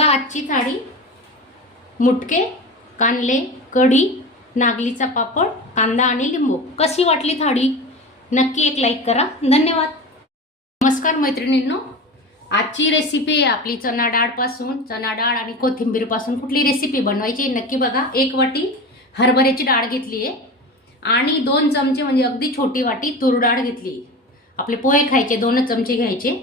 बघा आजची थाळी, मुटके, कांदे, कढी, नागलीचा पापड, कांदा आणि लिंबू. कशी वाटली थाळी? नक्की एक लाईक करा. धन्यवाद. नमस्कार मैत्रिणींनो, आजची रेसिपी आहे आपली चणा डाळ पासून. चणा डाळ आणि कोथिंबीर पासून कुठली रेसिपी बनवायची नक्की बघा. 1 वाटी हरभऱ्याची डाळ घेतली आहे आणि 2 चमचे म्हणजे अगदी छोटी वाटी तूर डाळ घेतली. आपले पोहे खायचे 2 चमचे घ्यायचे.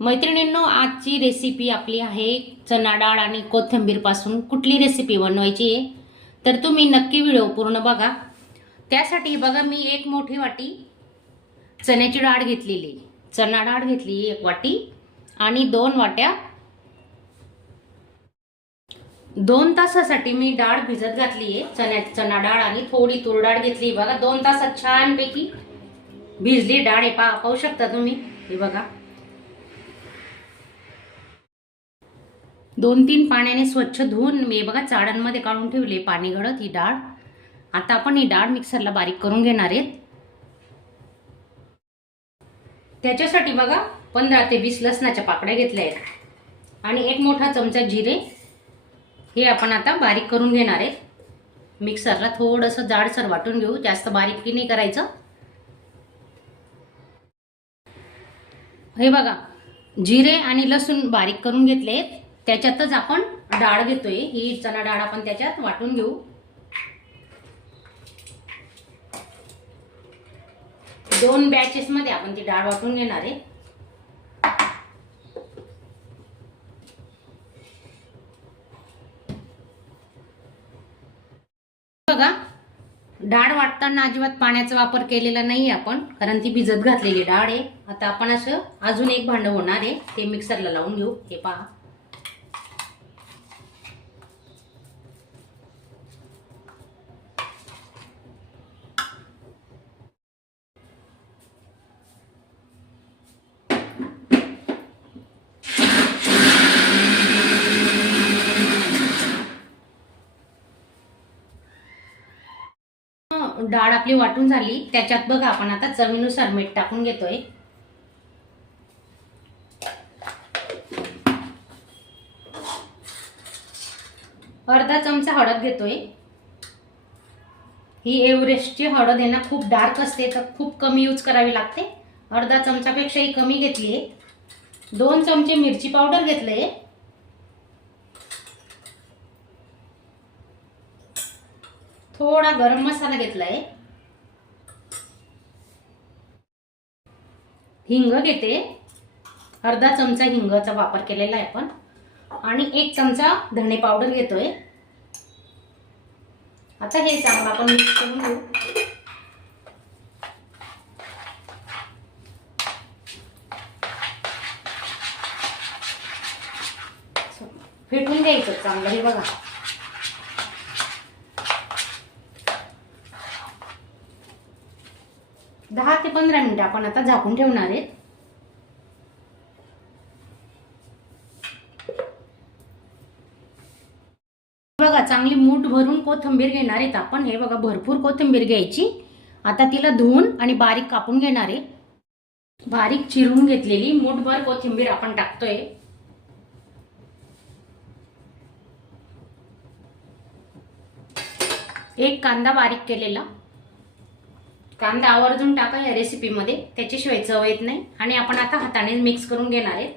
मैत्रिणींनो, आजची रेसिपी आपली आहे चणा डाळ आणि कोथिंबीर पासून कुठली रेसिपी बनवायची आहे तर तुम्ही नक्की व्हिडिओ पूर्ण बघा. त्यासाठी बघा मी 1 मोठी वाटी चण्याची डाळ घेतलेली, चणा डाळ घेतली 1 वाटी आणि 2 वाट्या 2 तासासाठी मी डाळ भिजत घातली आहे. चणा डाळ आणि थोडी तूर डाळ घेतली. बघा 2 तासात छानपैकी भिजली डाळ. पाहू शकता तुम्ही. हे बघा 2-3 पाण्याने स्वच्छ धुवून मी बघा चाळणमध्ये काढून ठेवले पाणी गळत ही डाळ. आता आपण ही डाळ मिक्सरला बारीक करून घेणार आहेत. त्याच्यासाठी बघा 15 ते 20 लसणाच्या पाकळ्या घेतल्या आहेत आणि 1 मोठा चमचा जिरे हे आपण आता बारीक करून घेणार आहेत. मिक्सरला थोडंसं जाडसर वाटून घेऊ, जास्त बारीक नाही करायचं. हे बघा जिरे आणि लसूण बारीक करून घेतले. त्याच्यातच आपण डाळ घेतोय. ही चणा डाळ आपण त्याच्यात वाटून घेऊ. दोन बॅचेस मध्ये आपण ती डाळ वाटून घेणार आहे. बघा डाळ वाटताना अजिबात पाण्याचा वापर केलेला नाही आपण, कारण ती भिजत घातलेली डाळ आहे. आता आपण असं अजून एक भांड होणार आहे, ते मिक्सरला लावून घेऊ. हे पहा डाळ आपली वाटून झाली. त्याच्यात बघा आपण आता चवीनुसार मीठ टाकून घेतोय. अर्धा चमचा हळद घेतोय. ही एव्हरेस्टची हळद आहे ना, खूप डार्क असते तर खूप कमी यूज करावी लागते. अर्धा चमचापेक्षाही कमी घेतली आहे. 2 चमचे मिरची पावडर घेतले. थोडा गरम मसाला घेतलाय. हिंग घेते. अर्धा चमचा हिंगाचा वापर केलेला आहे आपण आणि 1 चमचा धणे पावडर घेतोय. आता हे चांगलं आपण मिक्स करून घेऊ. फेटून घ्यायचं चांगलं. हे बघा 10 ते 15 मिनिटं आपण आता झाकून ठेवणार आहे. बघा चांगली मूठ भरून कोथिंबीर घेणार आहेत आपण. हे बघा भरपूर कोथिंबीर घ्यायची. आता तिला धुवून आणि बारीक कापून घेणार आहे. बारीक चिरून घेतलेली मूठभर कोथिंबीर आपण टाकतोय. एक कांदा बारीक केलेला. कांदा आवर्जून टाका या रेसिपीमध्ये, त्याच्याशिवाय चव येत नाही. आणि आपण आता हाताने मिक्स करून घेणार आहे.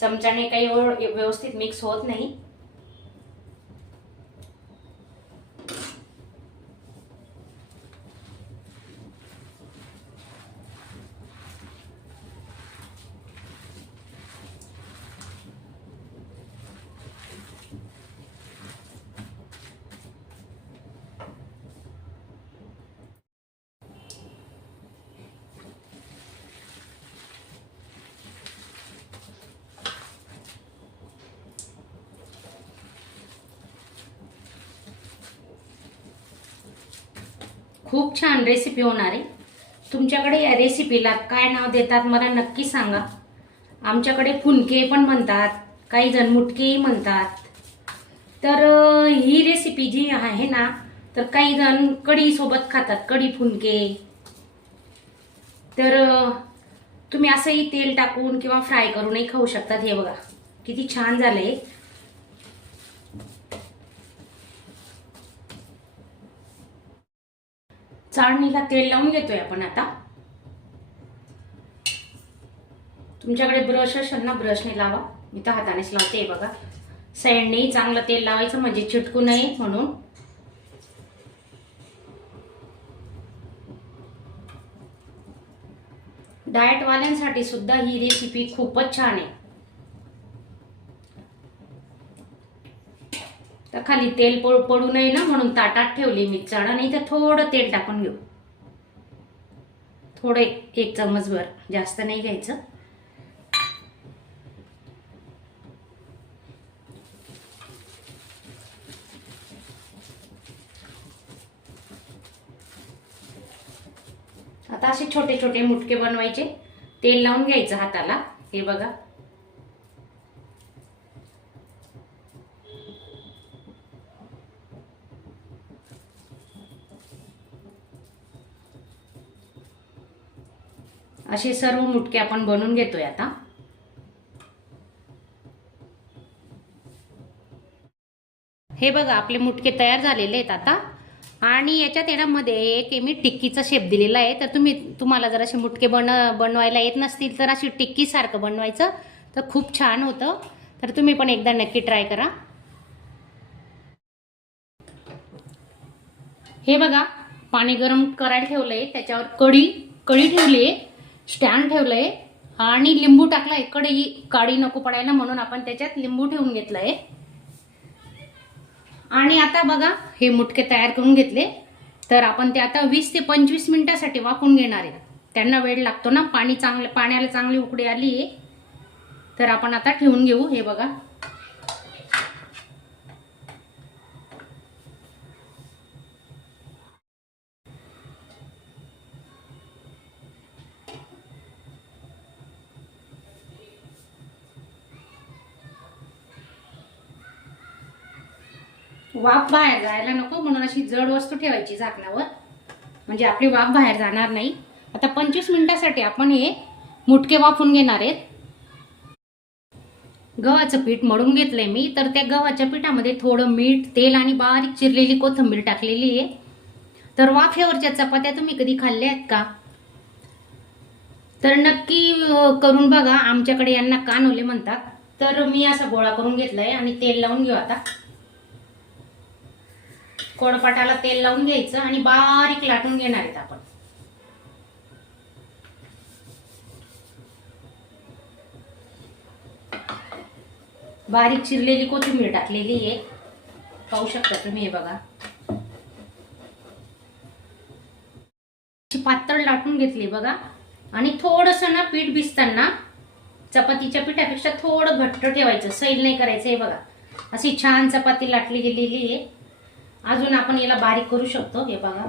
चमच्याने काही व्यवस्थित मिक्स होत नाही. खूप छान रेसिपी होणार आहे. तुमच्याकडे या रेसिपीला काय नाव देतात मला नक्की सांगा. आमच्याकडे फुनके पण म्हणतात, काही जण मुटकेही म्हणतात. तर ही रेसिपी जी आहे ना, तर काही जण कढी सोबत खातात, कढी फुनके. तर तुम्ही असंही तेल टाकून किंवा फ्राय करूनही खाऊ शकतात. हे बघा किती छान झालंय. चाळणीला तेल लावून घेतोय आपण आता. तुमच्याकडे ब्रश असेल ना, ब्रशने लावा. मी तर हातानेच लावते. बघा साईडनेही चांगलं तेल लावायचं म्हणजे चिटकू नये म्हणून. डाएट वाल्यांसाठी सुद्धा ही रेसिपी खूपच छान आहे. तर खाली तेल पडू नये ना म्हणून ताटात ठेवली मी चाळण. नाही तर थोडं तेल टाकून घेऊ. थोडे 1 चमचभर, जास्त नाही घ्यायचं. आता असे छोटे छोटे मुटके बनवायचे. तेल लावून घ्यायचं हाताला. हे बघा असे सर्व मुटके आपण बनवून घेतोय आता. हे बघा आपले मुटके तयार झालेले आहेत आता. आणि याच्यात येण्यामध्ये एक मी टिक्कीचा शेप दिलेला आहे. तर तुम्हाला जर असे मुटके बनवायला येत नसतील तर अशी टिक्की सारखं बनवायचं, तर खूप छान होतं. तर तुम्ही पण एकदा नक्की ट्राय करा. हे बघा पाणी गरम करायला ठेवलंय. त्याच्यावर कढी ठेवली आहे, स्टँड ठेवलंय आणि लिंबू टाकलाय. काळी नको पडायला म्हणून आपण त्याच्यात लिंबू ठेवून घेतलंय. आणि आता बघा हे मुटके तयार करून घेतले. तर आपण ते आता 20 ते 25 मिनिटासाठी वाफवून घेणार आहे. त्यांना वेळ लागतो ना. पाण्याला चांगली उकळी आली आहे. तर आपण आता ठेवून घेऊ. हे बघा वाफ बाहेर जायला नको म्हणून अशी जड वस्तू ठेवायची झाकणावर, म्हणजे आपली वाफ बाहेर जाणार नाही. आता 25 मिनिटासाठी आपण हे मुटके वाफून घेणार आहेत. गव्हाचं पीठ मळून घेतलंय मी. तर त्या गव्हाच्या पिठामध्ये थोडं मीठ, तेल आणि बारीक चिरलेली कोथिंबीर टाकलेली आहे. तर वाफेवरच्या चपात्या तुम्ही कधी खाल्ल्या आहेत का? तर नक्की करून बघा. आमच्याकडे यांना कानोले म्हणतात. तर मी असा गोळा करून घेतलाय आणि तेल लावून घेऊ आता. कोळपाटाला तेल लावून घ्यायचं आणि बारीक लाटून घेणार आहेत आपण. बारीक चिरलेली कोथिंबीर टाकलेली आहे, पाहू शकता तुम्ही. हे बघा पातळ लाटून घेतली बघा. आणि थोडंसं ना पीठ भिजताना चपातीच्या पिठापेक्षा थोडं घट्ट ठेवायचं, सैल नाही करायचं. हे बघा अशी छान चपाती लाटली गेलेली आहे. अजून आपण याला बारीक करू शकतो. हे बघा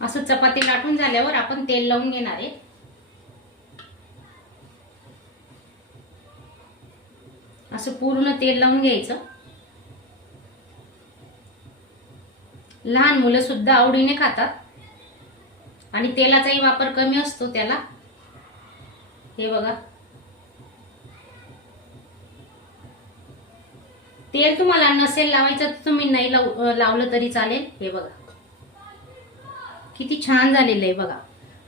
असं चपाती लाटून झाल्यावर आपण तेल लावून घेणार आहे. असं पूर्ण तेल लावून घ्यायचं. लहान मुलं सुद्धा आवडीने खातात आणि तेलाचाही वापर कमी असतो त्याला. हे बघा तेल तुम्हाला नसेल लावायचं तर तुम्ही नाही लावलं तरी चालेल. हे बघा किती छान झालेलं आहे बघा.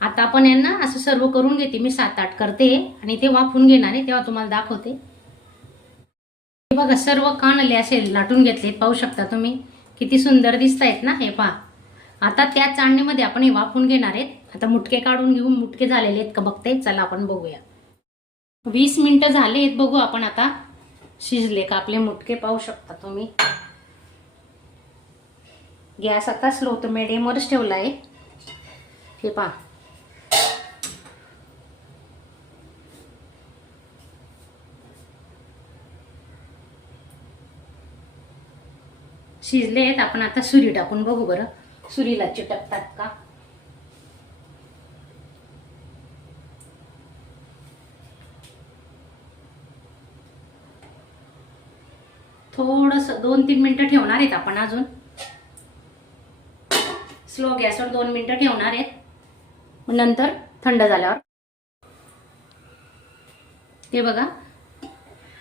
आता आपण यांना असं सर्व करून घेते. मी 7-8 करते आणि ते वाफून घेणार आहे, तेव्हा तुम्हाला दाखवते. हे बघा सर्व कानले असे लाटून घेतले, पाहू शकता तुम्ही किती सुंदर दिसत आहेत ना. हे पहा आता त्या चाळणीमध्ये आपण हे वाफून घेणार आहेत. आता मुटके काढून घेऊन मुटके झालेले आहेत का बघते. चला आपण बघूया. 20 मिनिटं झाले आहेत. बघू आपण आता शिजले का आपले मुटके. पाहू शकता तुम्ही. गॅस आता स्लो तो मिडियमवरच ठेवला आहे. हे पहा शिजले आहेत. आपण आता सुरी टाकून बघू बरं, सुरीला चिटकतात का. थोडंसं 2-3 मिनटं ठेवणार आहेत आपण अजून. स्लो गॅसवर 2 मिनटं ठेवणार आहेत. नंतर थंड झाल्यावर ते बघा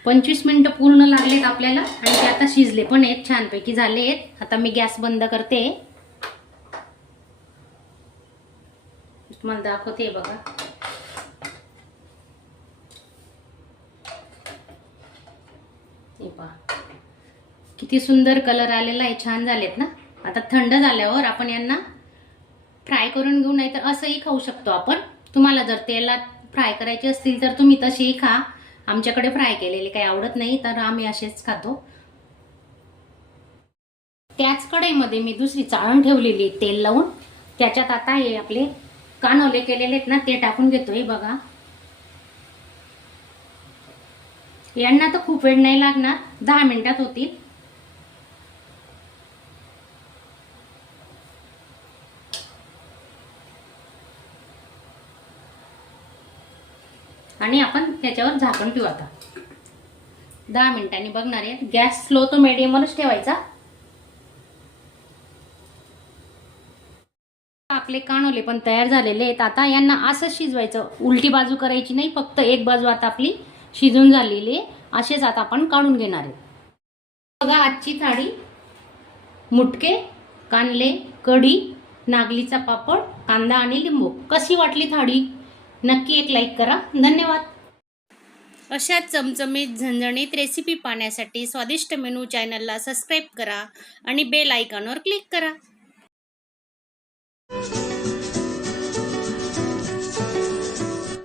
25 मिनटं पूर्ण लागलेत आपल्याला आणि ते आता शिजले पण आहेत, छानपैकी झाले आहेत. आता मी गॅस बंद करते, तुम्हाला दाखवते. बघा हे पहा किती सुंदर कलर आलेला आहे, छान झालेत ना. आता थंड झाल्यावर आपण यांना फ्राय करून घेऊ, नाही तर असंही खाऊ शकतो आपण. तुम्हाला जर तेलात फ्राय करायचे असतील तर तुम्ही तसेही खा. आमच्याकडे फ्राय केलेले काही आवडत नाही, तर आम्ही असेच खातो. त्याच कढईमध्ये मी दुसरी चाळण ठेवलेली तेल लावून, त्याच्यात आता हे आपले कानोले केलेले आहेत ना ते टाकून घेतोय. बघा यांना तर खूप वेळ नाही लागणार, 10 मिनिटात होतील. आणि आपण त्याच्यावर झाकण ठेवू. आता 10 मिनिटांनी बघणार आहे. गॅस स्लो तो मीडियमवरच ठेवायचा. आपले कानोले पण तयार झालेले आहेत. आता यांना असं शिजवायचं, उलटी बाजू करायची नाही, फक्त एक बाजू आता आपली शिजून झालेली आहे. असेच आता आपण काढून घेणार आहे. बघा आजची थाळी मुटके, कांदे, कढी, नागलीचा पापड, कांदा आणि लिंबू. कशी वाटली थाळी? नक्की एक लाईक करा. धन्यवाद. अशाच चमचमीत झणझणीत रेसिपी पाहण्यासाठी स्वादिष्ट मेनू चॅनलला सबस्क्राईब करा आणि बेल आयकॉनवर क्लिक करा.